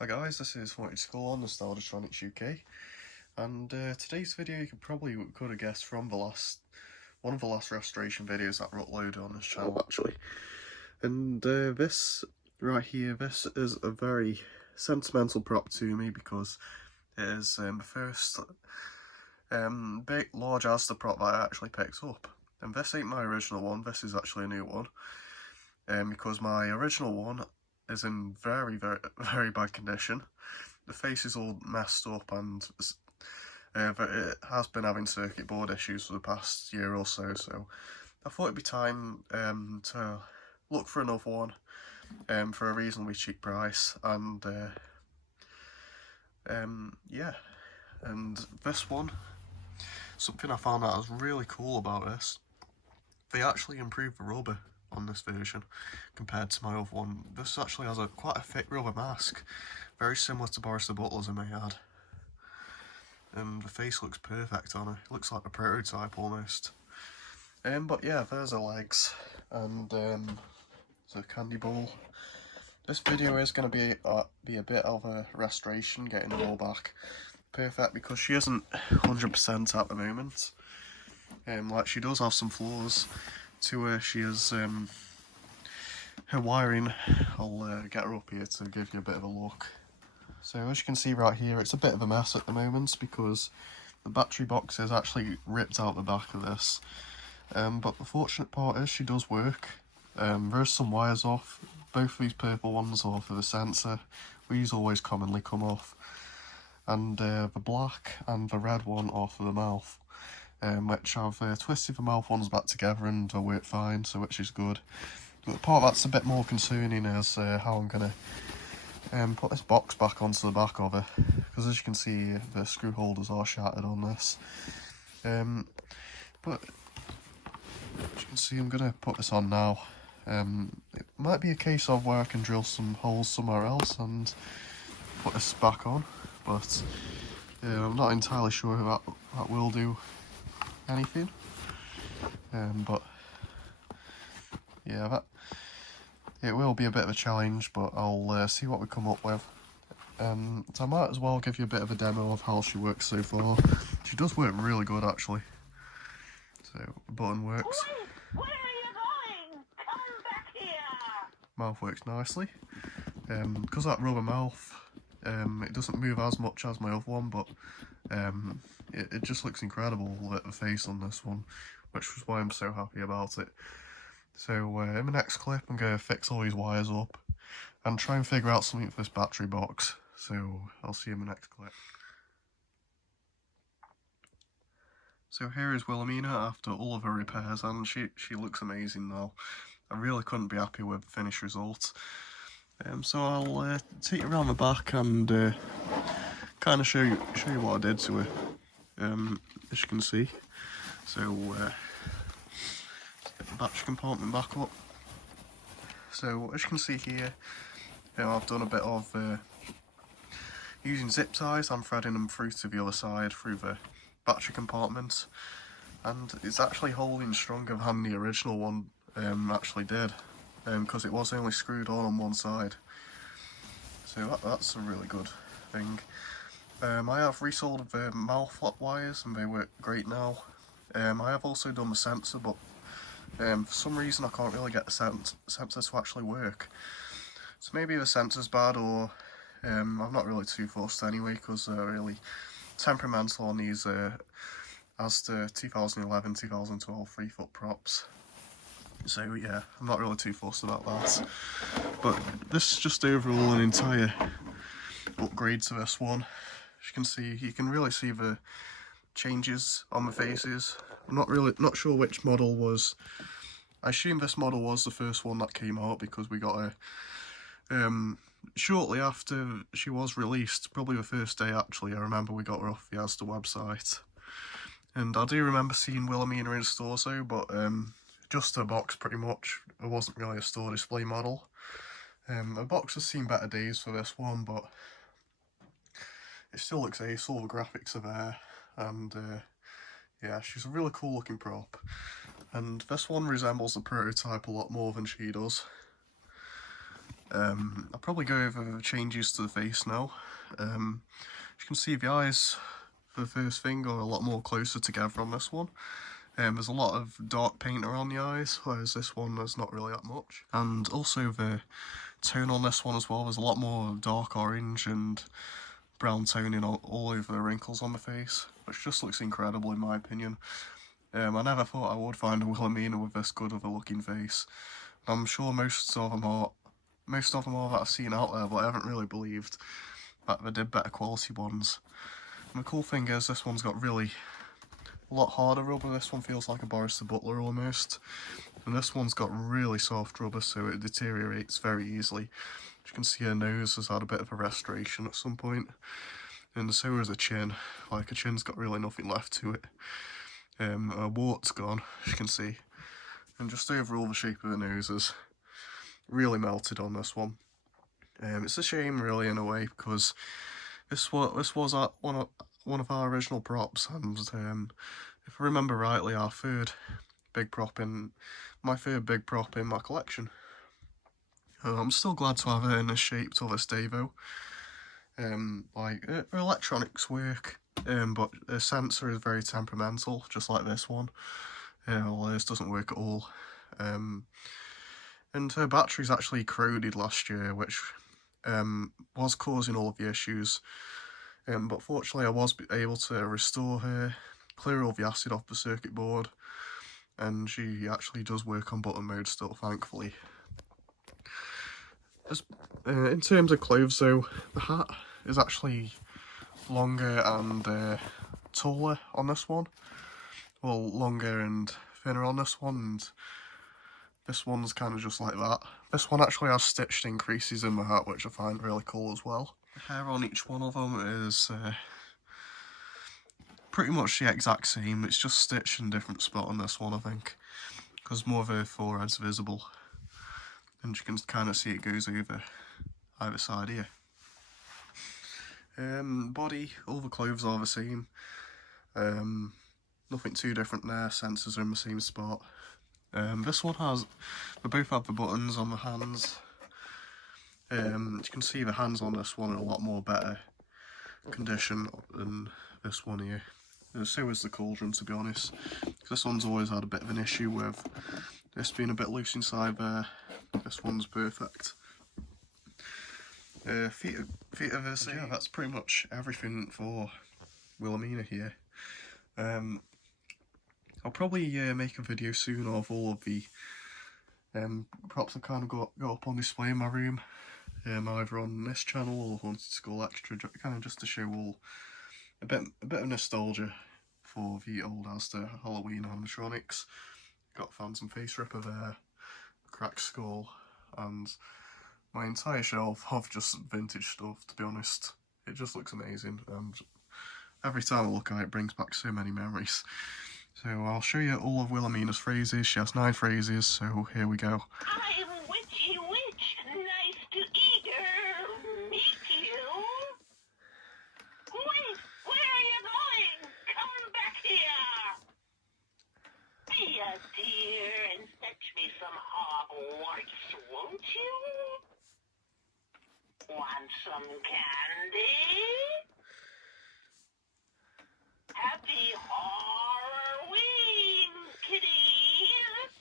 Hi guys, this is Wanted to Go on Nostalgiatronics UK, and today's video you could have guessed from one of the last restoration videos that were uploaded on this channel actually. And this right here, this is a very sentimental prop to me because it is the first big large ASDA prop that I actually picked up. And this ain't my original one, this is actually a new one. Because my original one is in very bad condition. The face is all messed up and it has been having circuit board issues for the past year or so, so I thought it'd be time to look for another one for a reasonably cheap price. And yeah, and this one, something I found out was really cool about this, they actually improved the rubber on this version compared to my other one. This actually has quite a thick rubber mask, very similar to Boris the Butler's, I may add. And the face looks perfect on it. It looks like a prototype almost. But yeah, there's her legs, and the candy bowl. This video is going to be a bit of a restoration, getting them all back perfect, because she isn't 100% at the moment. Like, she does have some flaws to her. She is her wiring. I'll get her up here to give you a bit of a look. So as you can see right here, it's a bit of a mess at the moment because the battery box is actually ripped out the back of this. But the fortunate part is she does work. There's some wires off. Both of these purple ones are for the sensor. These always commonly come off. And the black and the red one are for the mouth. Which I've twisted the mouth ones back together and they work fine, so which is good. But the part that's a bit more concerning is how I'm going to put this box back onto the back of it, because as you can see the screw holders are shattered on this. But as you can see, I'm going to put this on now. It might be a case of where I can drill some holes somewhere else and put this back on, but I'm not entirely sure if that will do anything. But yeah, it will be a bit of a challenge, but I'll see what we come up with. So I might as well give you a bit of a demo of how she works so far. She does work really good actually. So the button works. Where are you going? Come back here! Mouth works nicely. Because that rubber mouth, it doesn't move as much as my other one, but it just looks incredible at the face on this one, which was why I'm so happy about it. So in the next clip I'm going to fix all these wires up and try and figure out something for this battery box. So I'll see you in the next clip. So here is Wilhemina after all of her repairs, and she looks amazing now. I really couldn't be happy with the finished result. So I'll take you around the back and kind of show you what I did to her. As you can see. So let's get the battery compartment back up. So as you can see here, I've done a bit of using zip ties. I'm threading them through to the other side through the battery compartment, and it's actually holding stronger than the original one actually did, because it was only screwed on one side. So that's a really good thing. I have resoldered the mouth flap wires and they work great now. I have also done the sensor, but for some reason I can't really get the sensor to actually work. So maybe the sensor's bad, or I'm not really too fussed anyway, because they're really temperamental on these ASDA 2011-2012 3-foot props. So yeah, I'm not really too fussed about that. But this is just overall an entire upgrade to this one. As you can see, you can really see the changes on the faces. I'm not sure which model was. I assume this model was the first one that came out, because we got her shortly after she was released, probably the first day actually. I remember we got her off the ASDA website, and I do remember seeing Wilhemina in stores though, but just a box pretty much. It wasn't really a store display model. The box has seen better days for this one, but it still looks ace. All the graphics are there, and yeah, she's a really cool looking prop. And this one resembles the prototype a lot more than she does. I'll probably go over the changes to the face now. As you can see, the eyes for the first thing are a lot more closer together on this one. There's a lot of dark paint around the eyes, whereas this one there's not really that much. And also the tone on this one as well, there's a lot more dark orange and brown toning all over the wrinkles on the face, which just looks incredible in my opinion. I never thought I would find a Wilhelmina with this good of a looking face. I'm sure most of them are that I've seen out there, but I haven't really believed that they did better quality ones. And the cool thing is this one's got really a lot harder rubber. This one feels like a Boris the Butler almost, and this one's got really soft rubber, so it deteriorates very easily. As you can see, her nose has had a bit of a restoration at some point, and so has her chin. Like, her chin's got really nothing left to it. Her wart's gone, as you can see, and just overall the shape of the nose is really melted on this one. It's a shame really in a way, because this was one of our original props, and if I remember rightly, my third big prop in my collection. I'm still glad to have it in this shape till this day though. Like, her electronics work, but the sensor is very temperamental, just like this one. Well, this doesn't work at all. And her battery's actually corroded last year, which was causing all of the issues. But fortunately I was able to restore her, clear all the acid off the circuit board, and she actually does work on button mode still, thankfully. In terms of clothes though, the hat is actually longer and taller on this one. Well, longer and thinner on this one, and this one's kind of just like that. This one actually has stitched increases in the hat, which I find really cool as well. The hair on each one of them is pretty much the exact same. It's just stitched in a different spot on this one, I think, because more of her forehead's visible, and you can kind of see it goes over either side here. Body, all the clothes are the same. Nothing too different there. Sensors are in the same spot. This one they both have the buttons on the hands. You can see the hands on this one are a lot more better condition than this one here. So is the cauldron, to be honest. This one's always had a bit of an issue with this being a bit loose inside there. This one's perfect. Feet of this, yeah, that's pretty much everything for Wilhelmina here. I'll probably make a video soon of all of the props I've kind of got up on display in my room, either on this channel or Haunted Skull Extra, kind of just to show all a bit of nostalgia for the old ASDA Halloween animatronics. Got Phantom Face Ripper there, Cracked Skull, and my entire shelf of just vintage stuff, to be honest. It just looks amazing, and every time I look at it, it brings back so many memories. So I'll show you all of Wilhelmina's phrases. She has 9 phrases, so here we go. I'm Witchy Witch. Nice to meet you. Wait, where are you going? Come back here. Be a dear and fetch me some Hogwarts, won't you? Want some candy? Happy Halloween, kiddies!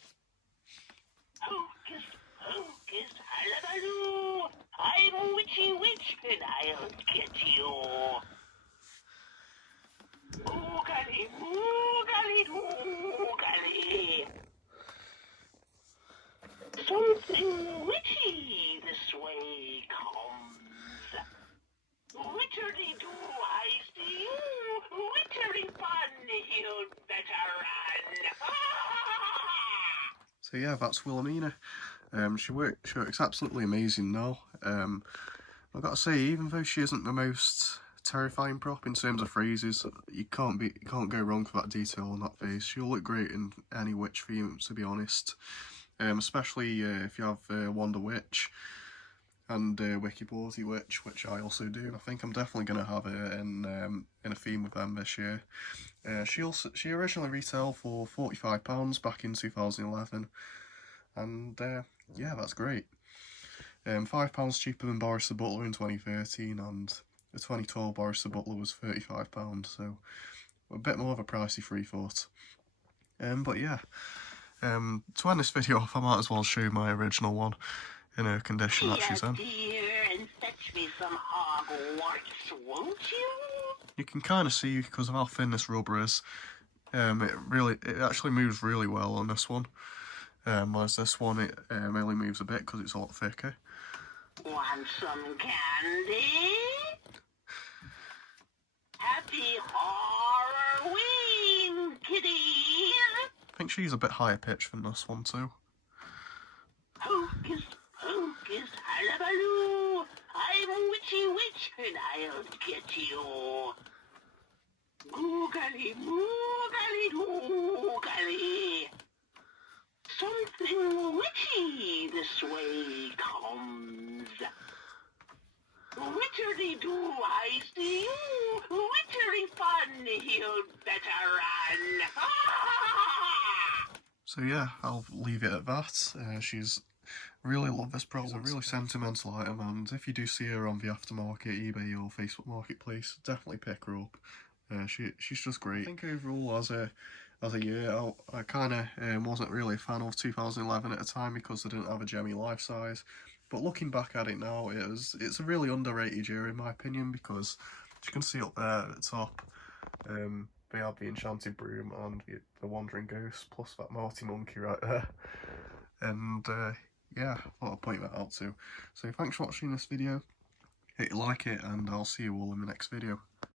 Hocus pocus, hullabaloo! I'm Witchy Witch and I'll get you! Oogally, oogally, oogally! Something witchy this way comes. Witchery-do, I see you! Witchery fun, you'd better run! So yeah, that's Wilhelmina. She works absolutely amazing now. I've got to say, even though she isn't the most terrifying prop in terms of phrases, you can't go wrong for that detail on that face. She'll look great in any witch theme, to be honest. Especially if you have Wanda Witch and Wiki Bawsy Witch, which I also do. I think I'm definitely going to have her in a theme with them this year. She originally retailed for £45 back in 2011, and yeah, that's great. £5 cheaper than Boris the Butler in 2013, and the 2012 Boris the Butler was £35, so a bit more of a pricey 3-foot. But yeah, to end this video off, I might as well show you my original one in her condition that she's in. Dear, and fetch me some Hogwarts, won't you? You can kind of see, because of how thin this rubber is, it actually moves really well on this one. Whereas this one, it only moves a bit because it's a lot thicker. Want some candy? Happy Halloween, kitties! I think she's a bit higher pitched than this one too. Hocus pocus hullabaloo! I'm a witchy witch and I'll get you. Googly moogly doogly. Something witchy this way comes. Witchery do I see you? Witchery fun, you'd better run. So yeah, I'll leave it at that. She's really love this product. It's a really sentimental item, and if you do see her on the aftermarket, eBay or Facebook Marketplace, definitely pick her up. She's just great. I think overall, as a year, I kind of wasn't really a fan of 2011 at the time because I didn't have a Gemmy life size. But looking back at it now, it's a really underrated year in my opinion, because as you can see up there at the top, they have the Enchanted Broom and the Wandering Ghost, plus that Marty Monkey right there. And yeah, I thought I'd point that out too. So thanks for watching this video, hit like it, and I'll see you all in the next video.